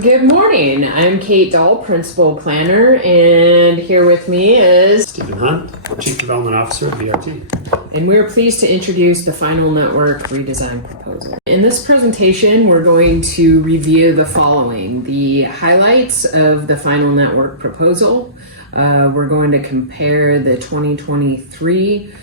Good morning. I'm Kate Dahl, Principal Planner, and here with me is Stephen Hunt, Chief Development Officer at BRT. And we're pleased to introduce the final network redesign proposal. In this presentation, we're going to review the following: the highlights of the final network proposal. We're going to compare the 2023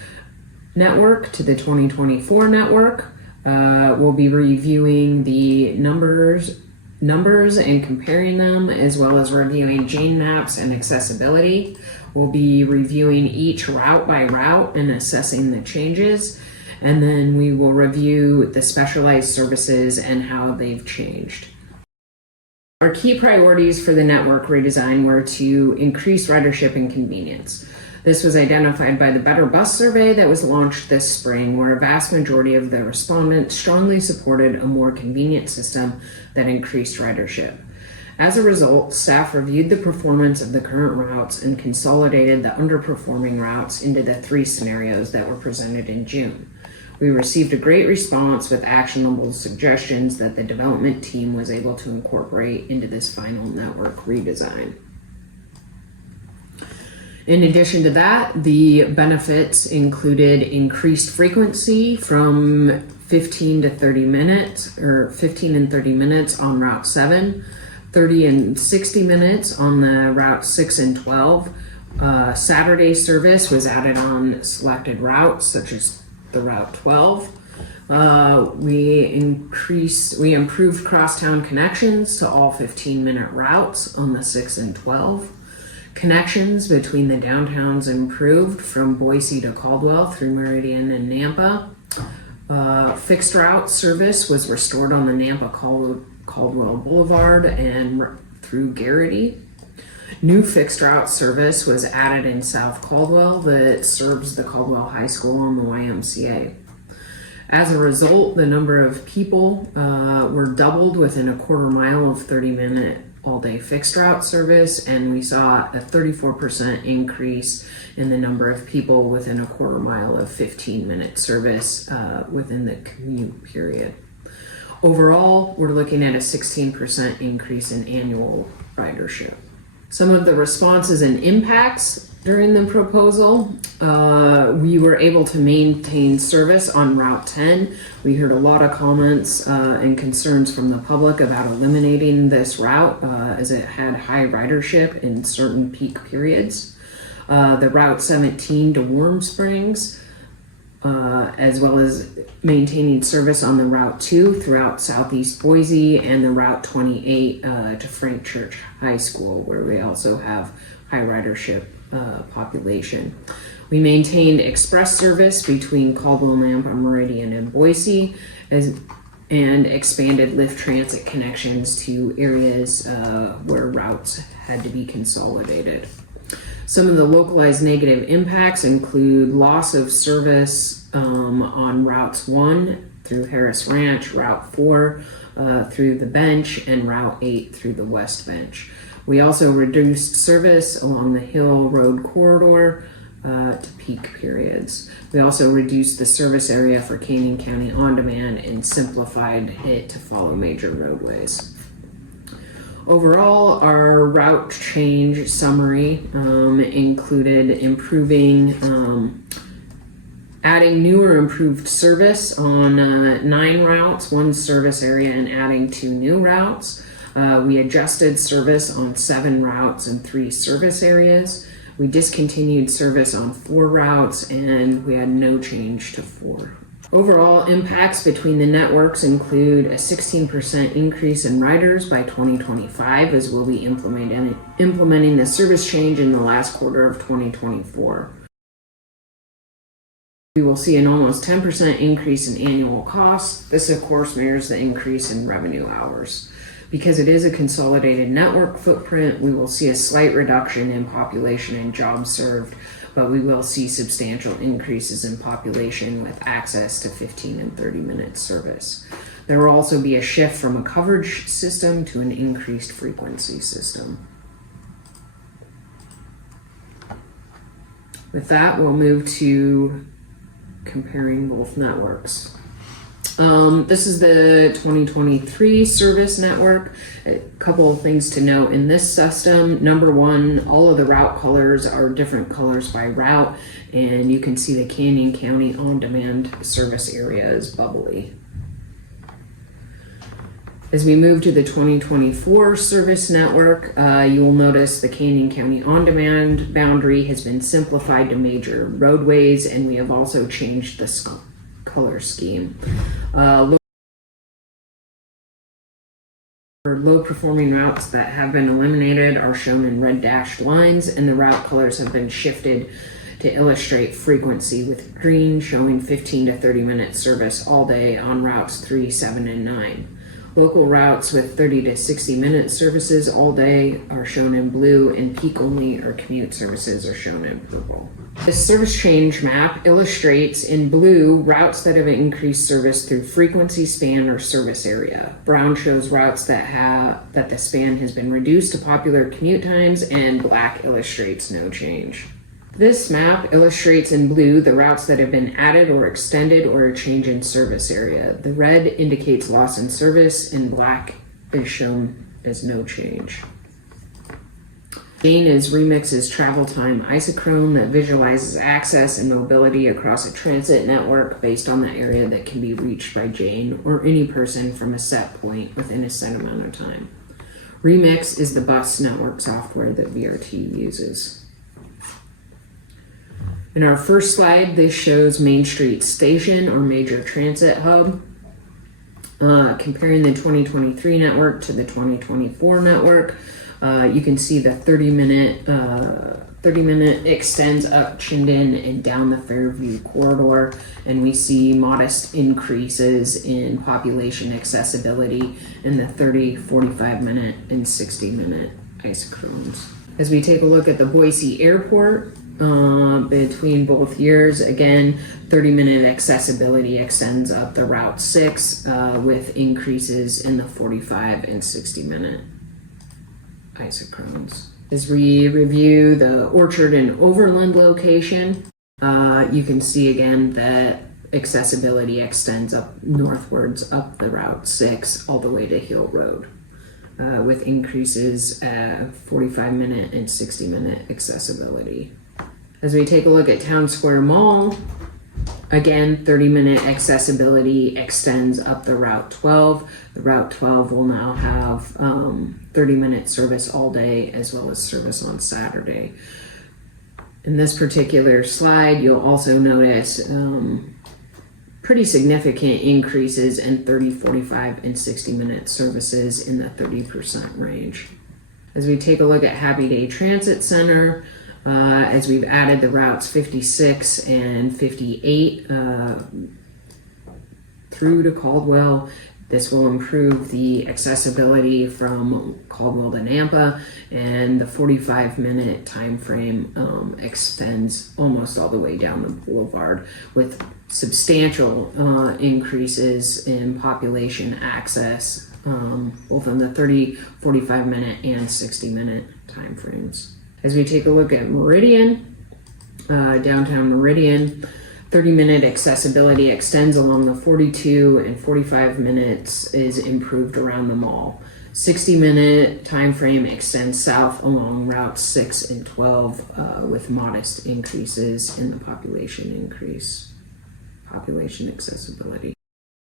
network to the 2024 network. We'll be reviewing the numbers and comparing them, as well as reviewing gene maps and accessibility. We'll be reviewing each route by route and assessing the changes, and then we will review the specialized services and how they've changed. Our key priorities for the network redesign were to increase ridership and convenience. This was identified by the Better Bus Survey that was launched this spring, where a vast majority of the respondents strongly supported a more convenient system that increased ridership. As a result, staff reviewed the performance of the current routes and consolidated the underperforming routes into the 3 scenarios that were presented in June. We received a great response with actionable suggestions that the development team was able to incorporate into this final network redesign. In addition to that, the benefits included increased frequency from 15 to 30 minutes, or 15 and 30 minutes on Route 7, 30 and 60 minutes on the Route 6 and 12. Saturday service was added on selected routes, such as the Route 12. We improved crosstown connections to all 15-minute routes on the 6 and 12. Connections between the downtowns improved from Boise to Caldwell through Meridian and Nampa. Fixed route service was restored on the Nampa-Caldwell Boulevard and through Garrity. New fixed route service was added in South Caldwell that serves the Caldwell High School and the YMCA. As a result, the number of people were doubled within a quarter mile of 30-minute all-day fixed route service, and we saw a 34% increase in the number of people within a quarter mile of 15-minute service within the commute period. Overall, we're looking at a 16% increase in annual ridership. Some of the responses and impacts during the proposal: we were able to maintain service on Route 10. We heard a lot of comments and concerns from the public about eliminating this route as it had high ridership in certain peak periods. The Route 17 to Warm Springs, as well as maintaining service on the Route 2 throughout Southeast Boise, and the Route 28 to Frank Church High School, where we also have high ridership population. We maintained express service between Caldwell, Nampa, Meridian, and Boise, and expanded Lyft transit connections to areas where routes had to be consolidated. Some of the localized negative impacts include loss of service on Routes 1 through Harris Ranch, Route 4 through the Bench, and Route 8 through the West Bench. We also reduced service along the Hill Road corridor to peak periods. We also reduced the service area for Canyon County On Demand and simplified it to follow major roadways. Overall, our route change summary included adding new or improved service on 9 routes, 1 service area, and adding 2 new routes. We adjusted service on 7 routes and 3 service areas. We discontinued service on 4 routes, and we had no change to 4. Overall impacts between the networks include a 16% increase in riders by 2025, as we'll be implementing the service change in the last quarter of 2024. We will see an almost 10% increase in annual costs. This, of course, mirrors the increase in revenue hours. Because it is a consolidated network footprint, we will see a slight reduction in population and jobs served, but we will see substantial increases in population with access to 15 and 30-minute service. There will also be a shift from a coverage system to an increased frequency system. With that, we'll move to comparing both networks. This is the 2023 service network. A couple of things to note in this system. Number one, all of the route colors are different colors by route, and you can see the Canyon County on-demand service area is bubbly. As we move to the 2024 service network, you will notice the Canyon County on-demand boundary has been simplified to major roadways, and we have also changed the color scheme. Low-performing routes that have been eliminated are shown in red dashed lines, and the route colors have been shifted to illustrate frequency, with green showing 15 to 30 minute service all day on routes 3, 7, and 9. Local routes with 30 to 60 minute services all day are shown in blue, and peak only or commute services are shown in purple. This service change map illustrates in blue routes that have increased service through frequency, span, or service area. Brown shows routes that the span has been reduced to popular commute times, and black illustrates no change. This map illustrates in blue the routes that have been added or extended or a change in service area. The red indicates loss in service, and black is shown as no change. Gain is Remix's travel time isochrome that visualizes access and mobility across a transit network based on the area that can be reached by Jane or any person from a set point within a set amount of time. Remix is the bus network software that VRT uses. In our first slide, this shows Main Street Station or major transit hub. Comparing the 2023 network to the 2024 network, you can see the 30 minute extends up Chinden and down the Fairview corridor, and we see modest increases in population accessibility in the 30, 45 minute, and 60 minute isochrones. As we take a look at the Boise Airport, between both years, again, 30 minute accessibility extends up the Route 6 with increases in the 45 and 60 minute isochrones. As we review the Orchard and Overland location, you can see again that accessibility extends up northwards up the Route 6 all the way to Hill Road, with increases at 45 minute and 60 minute accessibility. As we take a look at Town Square Mall, again, 30 minute accessibility extends up the Route 12. The Route 12 will now have 30 minute service all day as well as service on Saturday. In this particular slide, you'll also notice pretty significant increases in 30, 45, and 60 minute services in the 30% range. As we take a look at Happy Day Transit Center, as we've added the routes 56 and 58 through to Caldwell, this will improve the accessibility from Caldwell to Nampa, and the 45 minute time frame extends almost all the way down the Boulevard, with substantial increases in population access both on the 30, 45 minute, and 60 minute time frames. As we take a look at Meridian, downtown Meridian, 30 minute accessibility extends along the 42, and 45 minutes is improved around the mall. 60 minute time frame extends south along routes 6 and 12 with modest increases in the population accessibility.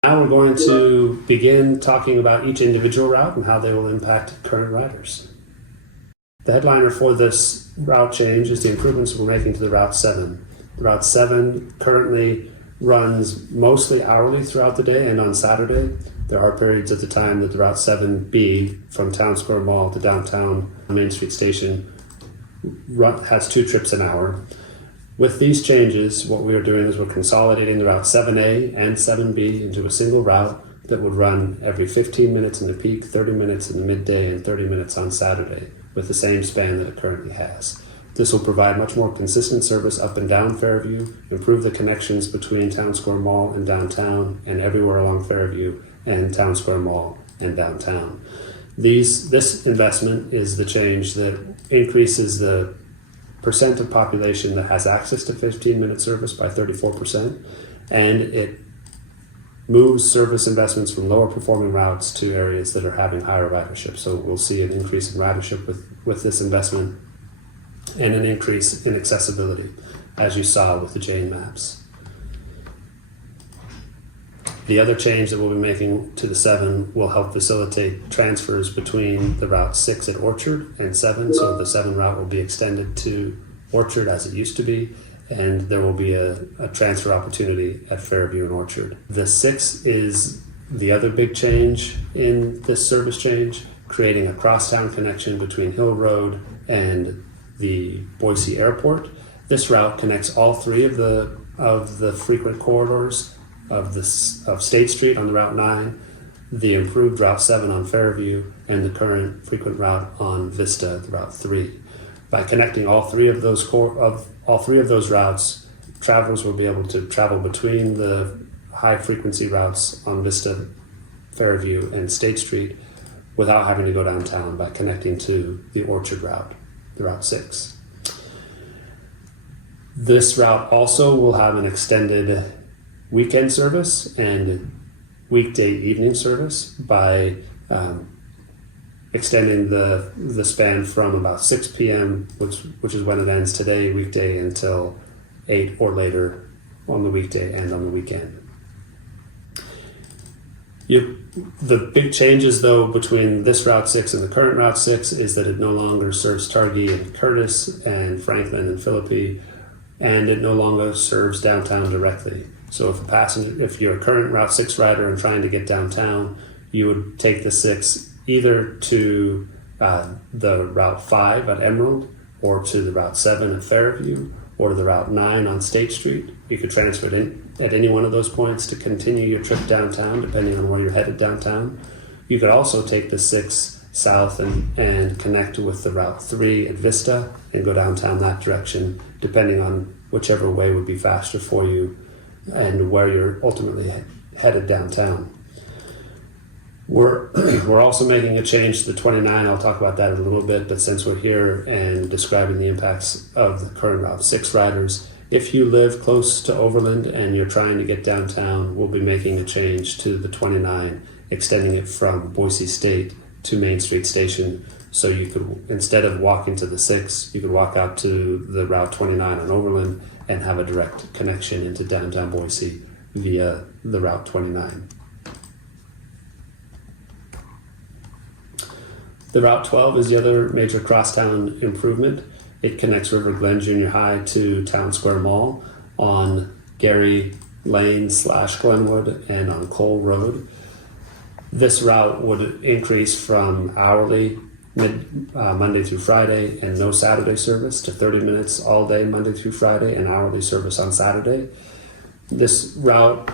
Now we're going to begin talking about each individual route and how they will impact current riders. The headliner for this route change is the improvements we're making to the Route 7. The Route 7 currently runs mostly hourly throughout the day and on Saturday. There are periods at the time that the Route 7B from Town Square Mall to downtown Main Street Station has 2 trips an hour. With these changes, what we are doing is we're consolidating the Route 7A and 7B into a single route that would run every 15 minutes in the peak, 30 minutes in the midday, and 30 minutes on Saturday, with the same span that it currently has. This will provide much more consistent service up and down Fairview, improve the connections between Town Square Mall and downtown, and everywhere along Fairview and Town Square Mall and downtown. This investment is the change that increases the percent of population that has access to 15-minute service by 34%, and it moves service investments from lower performing routes to areas that are having higher ridership. So we'll see an increase in ridership with this investment and an increase in accessibility, as you saw with the Jane maps. The other change that we'll be making to the 7 will help facilitate transfers between the Route 6 at Orchard and 7. So the 7 route will be extended to Orchard as it used to be, and there will be a transfer opportunity at Fairview and Orchard. The 6 is the other big change in this service change, creating a crosstown connection between Hill Road and the Boise Airport. This route connects all 3 of the frequent corridors of State Street on the Route 9, the improved Route 7 on Fairview, and the current frequent route on Vista, the Route 3. By connecting all three of those routes, travelers will be able to travel between the high frequency routes on Vista, Fairview, and State Street without having to go downtown by connecting to the Orchard route, the Route 6. This route also will have an extended weekend service and weekday evening service by extending the span from about 6 p.m., which is when it ends today, weekday, until 8 or later on the weekday and on the weekend. The big changes, though, between this Route 6 and the current Route 6 is that it no longer serves Targhee and Curtis and Franklin and Philippi, and it no longer serves downtown directly. So if you're a current Route 6 rider and trying to get downtown, you would take the 6 either to the Route 5 at Emerald, or to the Route 7 at Fairview, or to the Route 9 on State Street. You could transfer it in at any one of those points to continue your trip downtown, depending on where you're headed downtown. You could also take the 6 south and connect with the Route 3 at Vista and go downtown that direction, depending on whichever way would be faster for you and where you're ultimately headed downtown. We're also making a change to the 29. I'll talk about that in a little bit, but since we're here and describing the impacts of the current Route 6 riders, if you live close to Overland and you're trying to get downtown, we'll be making a change to the 29, extending it from Boise State to Main Street Station. So you could, instead of walking to the 6, you could walk out to the Route 29 on Overland and have a direct connection into downtown Boise via the Route 29. The Route 12 is the other major crosstown improvement. It connects River Glen Junior High to Town Square Mall on Gary Lane / Glenwood and on Cole Road. This route would increase from hourly Monday through Friday and no Saturday service to 30 minutes all day Monday through Friday and hourly service on Saturday. This route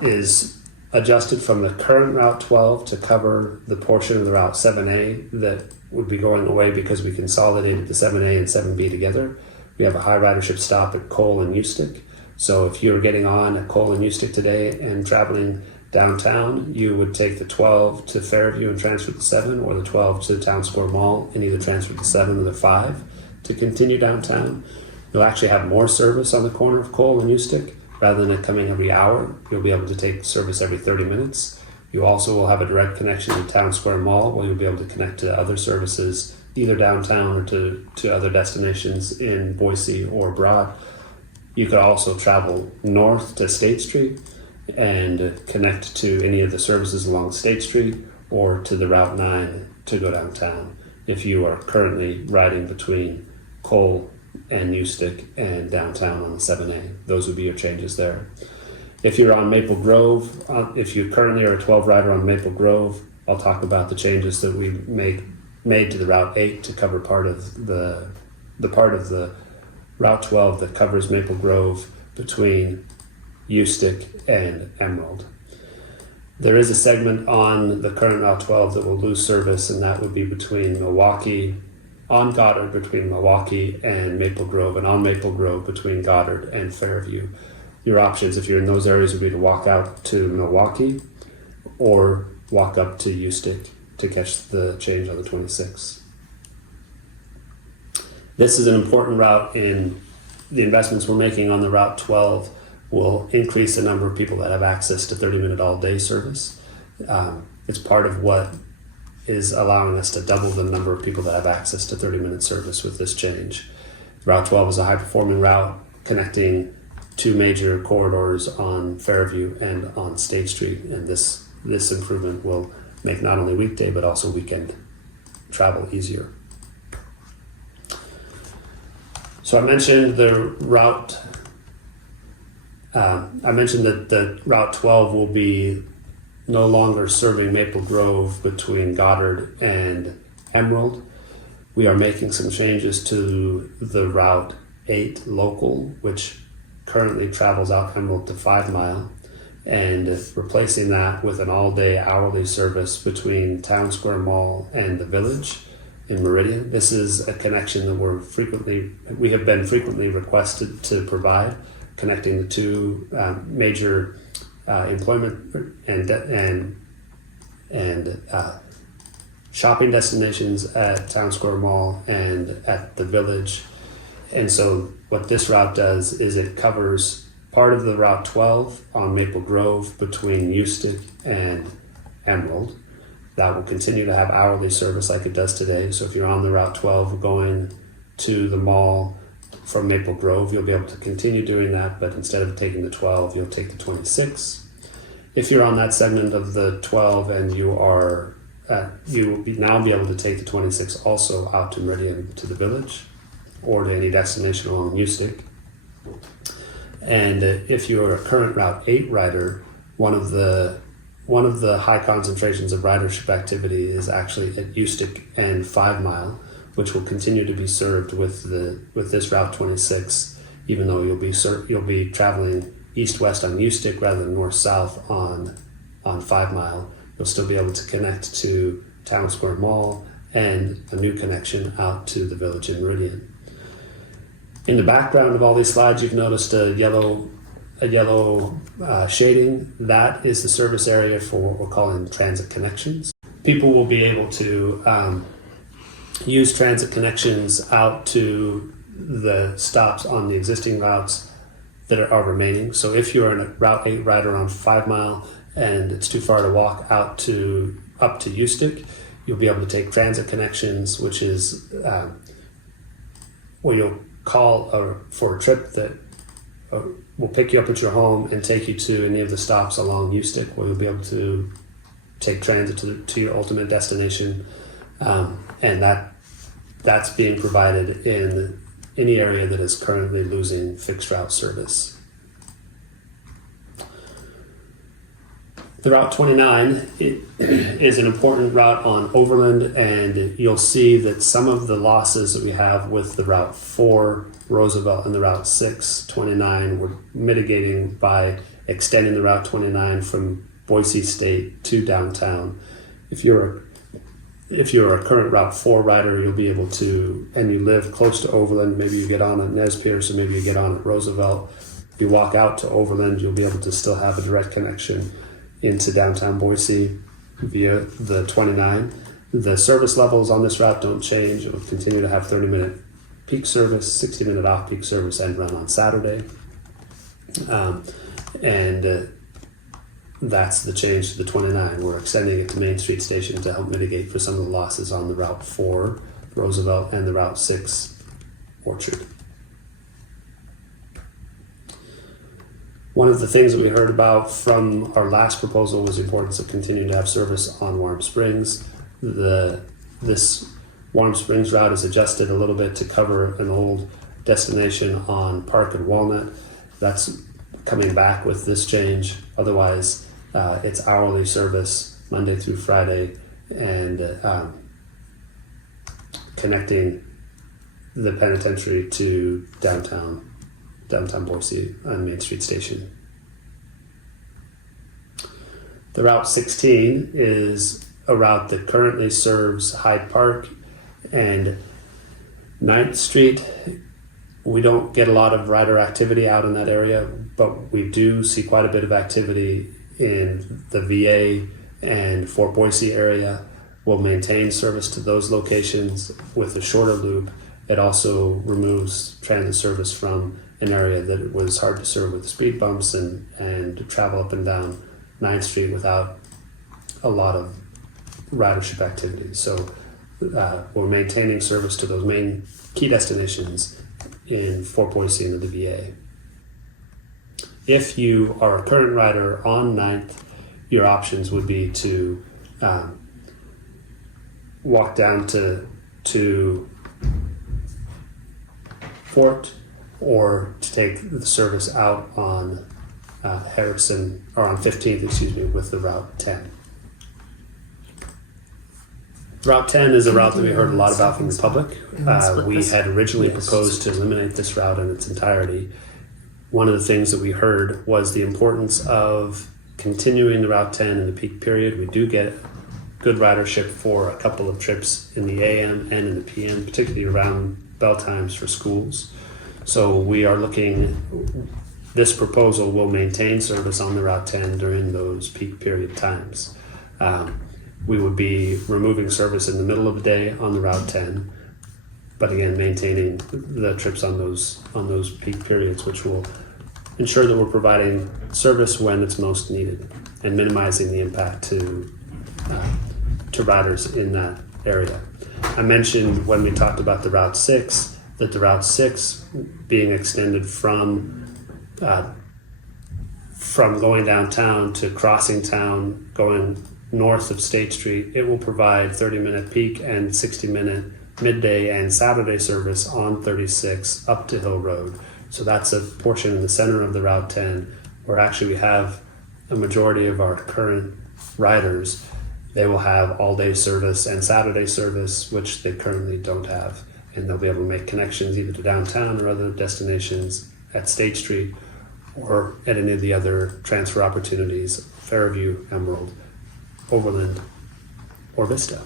is adjusted from the current Route 12 to cover the portion of the Route 7A that would be going away because we consolidated the 7A and 7B together. We have a high ridership stop at Cole and UStick. So if you're getting on at Cole and UStick today and traveling downtown, you would take the 12 to Fairview and transfer to 7, or the 12 to Town Square Mall and either transfer to 7 or the 5 to continue downtown. You'll actually have more service on the corner of Cole and UStick. Rather than it coming every hour, you'll be able to take service every 30 minutes. You also will have a direct connection to Town Square Mall, where you'll be able to connect to other services, either downtown or to other destinations in Boise or Broad. You could also travel north to State Street and connect to any of the services along State Street, or to the Route 9 to go downtown if you are currently riding between Cole and UStick and downtown on the 7A. Those would be your changes there. If you're on Maple Grove, if you currently are a 12 rider on Maple Grove, I'll talk about the changes that we made to the Route 8 to cover part of the part of the Route 12 that covers Maple Grove between UStick and Emerald. There is a segment on the current Route 12 that will lose service, and that would be between on Goddard between Milwaukee and Maple Grove, and on Maple Grove between Goddard and Fairview. Your options, if you're in those areas, would be to walk out to Milwaukee or walk up to UStick to catch the change on the 26. This is an important route in the investments we're making on the Route 12 will increase the number of people that have access to 30-minute all-day service. It's part of what is allowing us to double the number of people that have access to 30-minute service with this change. Route 12 is a high-performing route connecting two major corridors on Fairview and on State Street, and this improvement will make not only weekday but also weekend travel easier. So I mentioned the route. I mentioned that the Route 12 will be no longer serving Maple Grove between Goddard and Emerald. We are making some changes to the Route 8 local, which currently travels out Emerald to 5 Mile, and replacing that with an all-day hourly service between Town Square Mall and the Village in Meridian. This is a connection that we have been frequently requested to provide, connecting the two major employment and shopping destinations at Town Square Mall and at the Village. And so what this route does is it covers part of the Route 12 on Maple Grove between UStick and Emerald. That will continue to have hourly service like it does today. So if you're on the Route 12 going to the mall from Maple Grove, you'll be able to continue doing that, but instead of taking the 12, you'll take the 26. If you're on that segment of the 12 and you will now be able to take the 26 also out to Meridian to the Village or to any destination along UStick. And if you're a current Route 8 rider, one of the high concentrations of ridership activity is actually at UStick and 5 Mile, which will continue to be served with this Route 26, even though you'll be traveling east-west on UStick rather than north-south on 5 Mile. You'll still be able to connect to Town Square Mall and a new connection out to the Village in Meridian. In the background of all these slides, you've noticed a yellow shading. That is the service area for what we're calling transit connections. People will be able to use transit connections out to the stops on the existing routes that are remaining. So if you're a Route 8 rider on 5 Mile and it's too far to walk up to UStick, you'll be able to take transit connections, which is where you'll call for a trip that will pick you up at your home and take you to any of the stops along UStick, where you'll be able to take transit to your ultimate destination, and that's being provided in any area that is currently losing fixed route service. The Route 29 is an important route on Overland, and you'll see that some of the losses that we have with the Route 4 Roosevelt and the Route 6 29 we're mitigating by extending the Route 29 from Boise State to downtown. If you're a current Route 4 rider, you'll be able to, and you live close to Overland, maybe you get on at Nez Perce, or maybe you get on at Roosevelt. If you walk out to Overland, you'll be able to still have a direct connection into downtown Boise via the 29. The service levels on this route don't change. It will continue to have 30-minute peak service, 60-minute off-peak service, and run on Saturday. That's the change to the 29. We're extending it to Main Street Station to help mitigate for some of the losses on the Route 4 Roosevelt and the Route 6 Orchard. One of the things that we heard about from our last proposal was the importance of continuing to have service on Warm Springs. This Warm Springs route is adjusted a little bit to cover an old destination on Park and Walnut. That's coming back with this change. Otherwise, it's hourly service Monday through Friday, and connecting the penitentiary to downtown Boise on Main Street Station. The Route 16 is a route that currently serves Hyde Park and 9th Street. We don't get a lot of rider activity out in that area, but we do see quite a bit of activity in the VA and Fort Boise area. We'll maintain service to those locations with a shorter loop It also removes transit service from an area that was hard to serve with speed bumps and travel up and down 9th Street without a lot of ridership activity. So we're maintaining service to those main key destinations in Fort Boise and the VA. If you are a current rider on 9th, your options would be to walk down to Fort, or to take the service out on Harrison, or on 15th, with the Route 10. Route 10 is a route that we heard a lot about from the public. We had originally proposed to eliminate this route in its entirety. One of the things that we heard was the importance of continuing the Route 10 in the peak period. We do get good ridership for a couple of trips in the AM and in the PM, particularly around bell times for schools. So we are looking, this proposal will maintain service on the Route 10 during those peak period times. We would be removing service in the middle of the day on the Route 10, but again, maintaining the trips on those peak periods, which will ensure that we're providing service when it's most needed and minimizing the impact to riders in that area. I mentioned when we talked about the Route 6 that the Route 6 being extended from going downtown to crossing town, going north of State Street, it will provide 30-minute peak and 60-minute midday and Saturday service on 36 up to Hill Road. So that's a portion in the center of the Route 10 where actually we have a majority of our current riders. They will have all-day service and Saturday service, which they currently don't have. And they'll be able to make connections either to downtown or other destinations at State Street or at any of the other transfer opportunities, Fairview, Emerald, Overland, or Vista.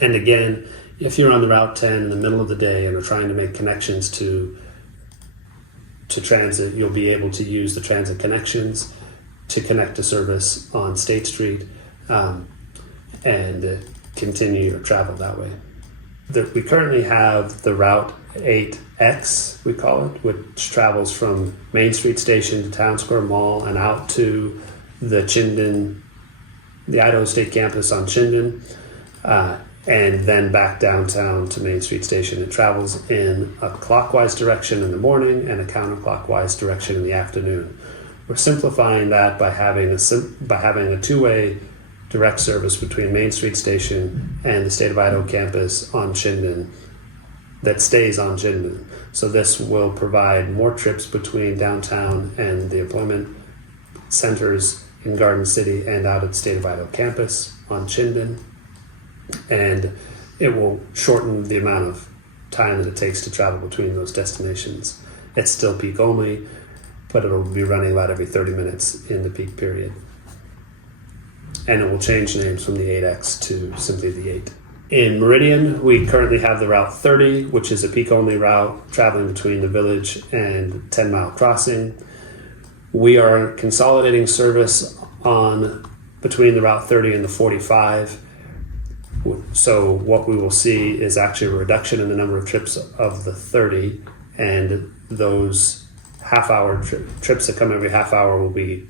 And again, if you're on the Route 10 in the middle of the day and are trying to make connections to transit, you'll be able to use the transit connections to connect to service on State Street and continue your travel that way. We currently have the Route 8X, we call it, which travels from Main Street Station to Town Square Mall and out to the Chinden, the Idaho State Campus on Chinden, and then back downtown to Main Street Station. It travels in a clockwise direction in the morning and a counterclockwise direction in the afternoon. We're simplifying that by having a two-way direct service between Main Street Station and the State of Idaho campus on Chinden that stays on Chinden. So this will provide more trips between downtown and the employment centers in Garden City and out at the State of Idaho campus on Chinden. And it will shorten the amount of time that it takes to travel between those destinations. It's still peak only, but it will be running about every 30 minutes in the peak period. And it will change names from the 8X to simply the 8. In Meridian, we currently have the Route 30, which is a peak-only route traveling between the village and 10 Mile Crossing. We are consolidating service between the Route 30 and the 45. So what we will see is actually a reduction in the number of trips of the 30, and those half-hour trips that come every half hour will be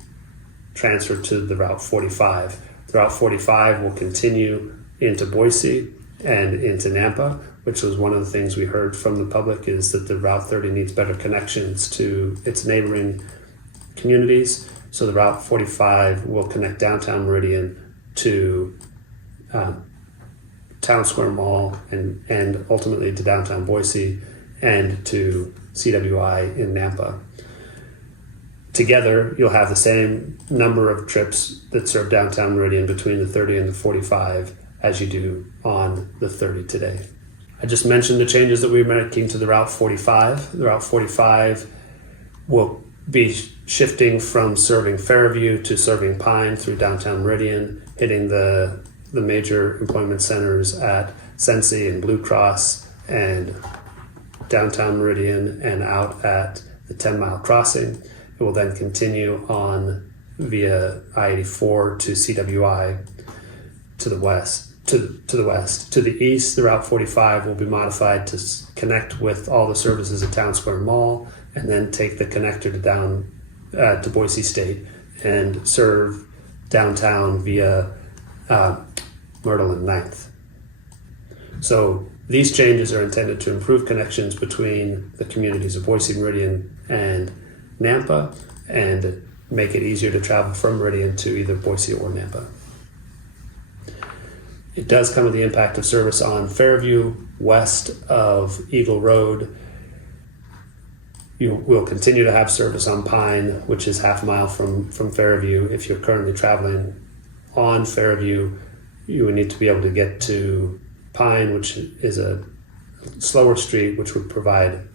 transferred to the Route 45. The Route 45 will continue into Boise and into Nampa, which was one of the things we heard from the public, is that the Route 30 needs better connections to its neighboring communities. So the Route 45 will connect downtown Meridian to Town Square Mall and ultimately to downtown Boise and to CWI in Nampa. Together, you'll have the same number of trips that serve downtown Meridian between the 30 and the 45 as you do on the 30 today. I just mentioned the changes that we're making to the Route 45. The Route 45 will be shifting from serving Fairview to serving Pine through downtown Meridian, hitting the major employment centers at Sensi and Blue Cross and downtown Meridian and out at the 10 Mile Crossing. It will then continue on via I-84 to CWI to the west. to the west. To the east, the Route 45 will be modified to connect with all the services at Town Square Mall, and then take the connector to Boise State and serve downtown via Myrtle and 9th. So these changes are intended to improve connections between the communities of Boise, Meridian, and Nampa, and make it easier to travel from Meridian to either Boise or Nampa. It does come with the impact of service on Fairview, west of Eagle Road. You will continue to have service on Pine, which is half a mile from Fairview. If you're currently traveling on Fairview, you would need to be able to get to Pine, which is a slower street, which would provide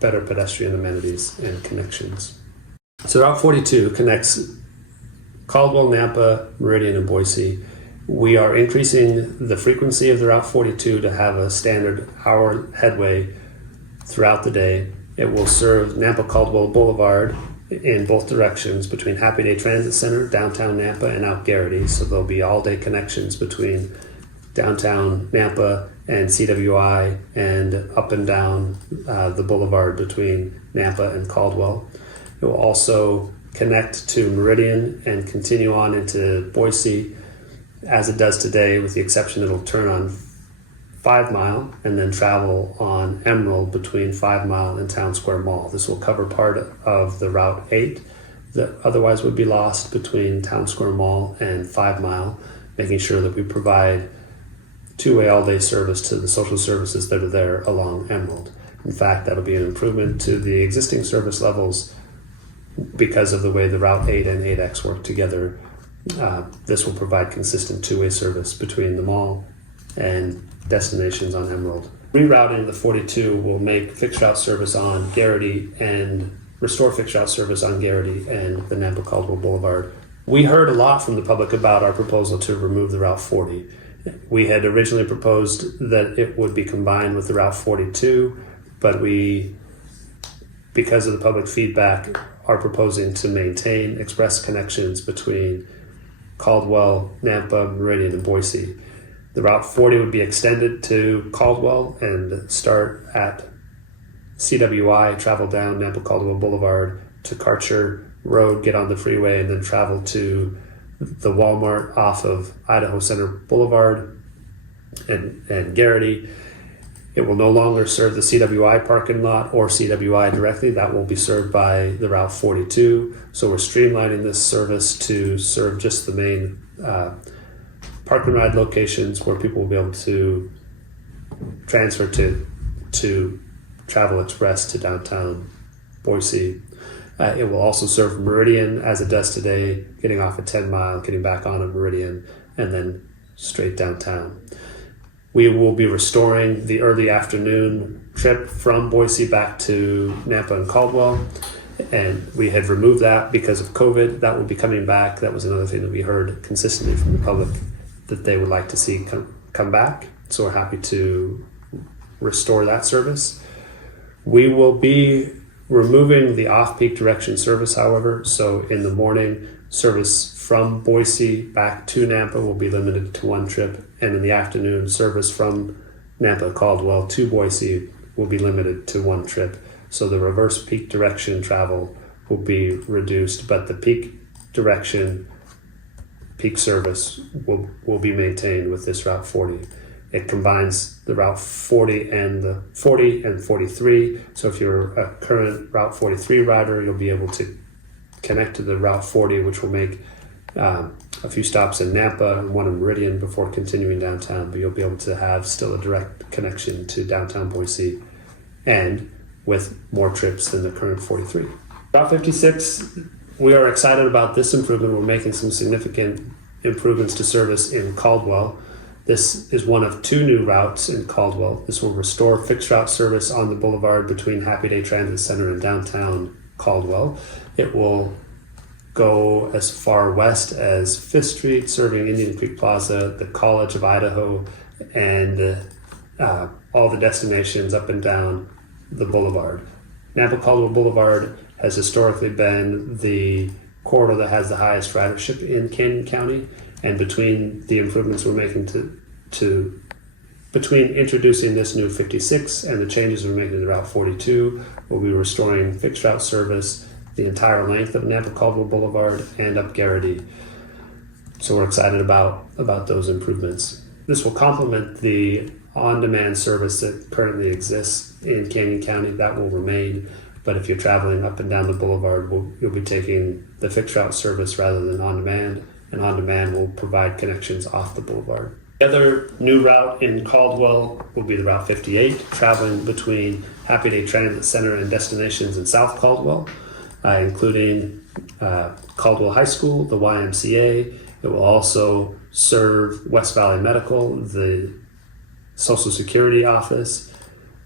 better pedestrian amenities and connections. So Route 42 connects Caldwell, Nampa, Meridian, and Boise. We are increasing the frequency of the Route 42 to have a standard hour headway throughout the day. It will serve Nampa Caldwell Boulevard in both directions between Happy Day Transit Center, downtown Nampa, and out Garrity. So there'll be all-day connections between downtown Nampa and CWI, and up and down the boulevard between Nampa and Caldwell. It will also connect to Meridian and continue on into Boise as it does today, with the exception it'll turn on 5 Mile and then travel on Emerald between 5 Mile and Town Square Mall. This will cover part of the Route 8 that otherwise would be lost between Town Square Mall and 5 Mile, making sure that we provide two-way all-day service to the social services that are there along Emerald. In fact, that'll be an improvement to the existing service levels because of the way the Route 8 and 8X work together. This will provide consistent two-way service between the mall and destinations on Emerald. Rerouting the 42 will make fixed route service on Garrity and restore fixed route service on Garrity and the Nampa Caldwell Boulevard. We heard a lot from the public about our proposal to remove the Route 40. We had originally proposed that it would be combined with the Route 42, but we, because of the public feedback, are proposing to maintain express connections between Caldwell, Nampa, Meridian, and Boise. The Route 40 would be extended to Caldwell and start at CWI, travel down Nampa Caldwell Boulevard to Karcher Road, get on the freeway, and then travel to the Walmart off of Idaho Center Boulevard and Garrity. It will no longer serve the CWI parking lot or CWI directly. That will be served by the Route 42. So we're streamlining this service to serve just the main park and ride locations where people will be able to transfer to Travel Express to downtown Boise. It will also serve Meridian as it does today, getting off at 10 Mile, getting back on at Meridian, and then straight downtown. We will be restoring the early afternoon trip from Boise back to Nampa and Caldwell, and we had removed that because of COVID. That will be coming back. That was another thing that we heard consistently from the public that they would like to see come back. So we're happy to restore that service. We will be removing the off-peak direction service, however. So in the morning, service from Boise back to Nampa will be limited to one trip, and in the afternoon, service from Nampa Caldwell to Boise will be limited to one trip. So the reverse peak direction travel will be reduced, but the peak direction, peak service will be maintained with this Route 40. It combines the Route 40 and the 40 and 43. So if you're a current Route 43 rider, you'll be able to connect to the Route 40, which will make a few stops in Nampa and one in Meridian before continuing downtown. But you'll be able to have still a direct connection to downtown Boise, and with more trips than the current 43. Route 56, we are excited about this improvement. We're making some significant improvements to service in Caldwell. This is one of two new routes in Caldwell. This will restore fixed route service on the boulevard between Happy Day Transit Center and downtown Caldwell. It will go as far west as 5th Street, serving Indian Creek Plaza, the College of Idaho, and all the destinations up and down the boulevard. Nampa Caldwell Boulevard has historically been the corridor that has the highest ridership in Canyon County, And between the improvements we're making between introducing this new 56 and the changes we're making to Route 42, we'll be restoring fixed route service the entire length of Nampa-Caldwell Boulevard and up Garrity. So we're excited about those improvements. This will complement the on-demand service that currently exists in Canyon County. That will remain, but if you're traveling up and down the boulevard, you'll be taking the fixed route service rather than on-demand, and on-demand will provide connections off the boulevard. The other new route in Caldwell will be the Route 58, traveling between Happy Day Transit Center and destinations in South Caldwell, including Caldwell High School, the YMCA. It will also serve West Valley Medical, the Social Security Office,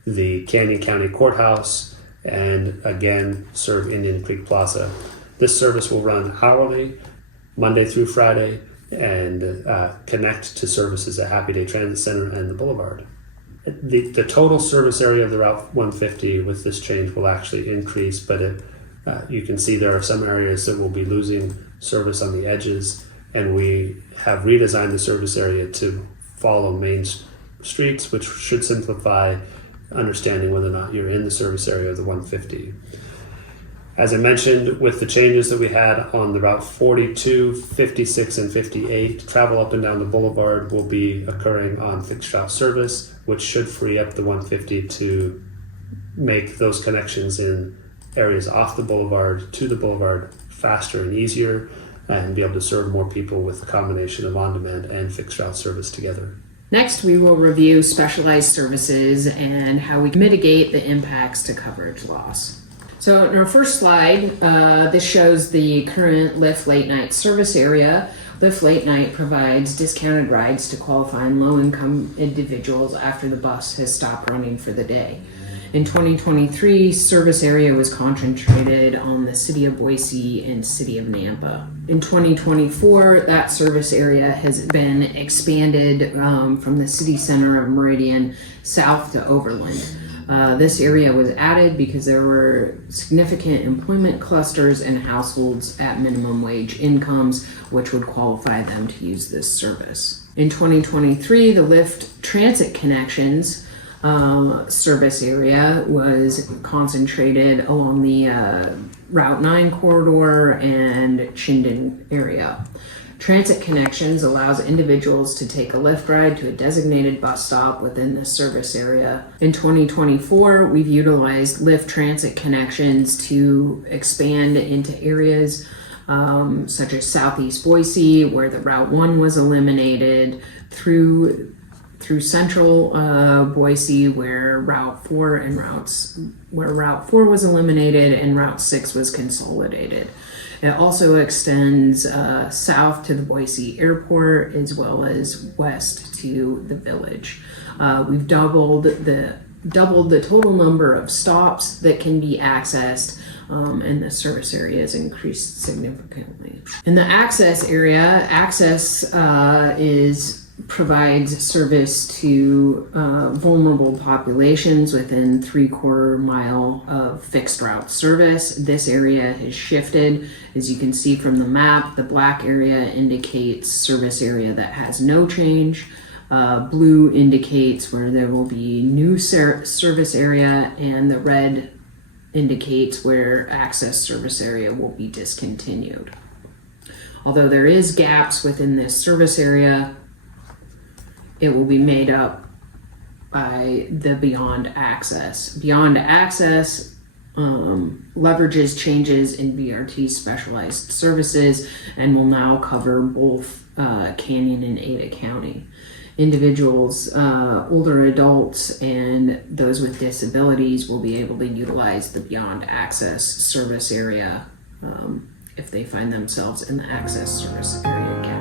the Canyon County Courthouse, and again serve Indian Creek Plaza. This service will run hourly, Monday through Friday, and connect to services at Happy Day Transit Center and the Boulevard. The total service area of the Route 150 with this change will actually increase, but you can see there are some areas that will be losing service on the edges, and we have redesigned the service area to follow main streets, which should simplify understanding whether or not you're in the service area of the 150. As I mentioned, with the changes that we had on the Route 42, 56, and 58, travel up and down the boulevard will be occurring on fixed route service, which should free up the 150 to make those connections in areas off the boulevard to the boulevard faster and easier, and be able to serve more people with a combination of on-demand and fixed route service together. Next, we will review specialized services and how we mitigate the impacts to coverage loss. So in our first slide, this shows the current Lyft late night service area. Lyft late night provides discounted rides to qualifying low-income individuals after the bus has stopped running for the day. In 2023, service area was concentrated on the city of Boise and city of Nampa. In 2024, that service area has been expanded from the city center of Meridian south to Overland. This area was added because there were significant employment clusters and households at minimum wage incomes, which would qualify them to use this service. In 2023, the Lyft Transit Connections service area was concentrated along the Route 9 corridor and Chinden area. Transit Connections allows individuals to take a Lyft ride to a designated bus stop within the service area. In 2024, we've utilized Lyft Transit Connections to expand into areas such as Southeast Boise, where the Route 1 was eliminated, through central Boise, where Route 4 was eliminated and Route 6 was consolidated. It also extends south to the Boise airport as well as west to the village. We've doubled the total number of stops that can be accessed, and the service area has increased significantly. In the access area, provides service to vulnerable populations within 3/4 mile of fixed route service. This area has shifted. As you can see from the map, the black area indicates service area that has no change. Blue indicates where there will be new service area, and the red indicates where access service area will be discontinued. Although there is gaps within this service area, it will be made up by the Beyond Access. Beyond Access leverages changes in BRT's specialized services and will now cover both Canyon and Ada County. Individuals, older adults, and those with disabilities will be able to utilize the Beyond Access service area if they find themselves in the access service area category.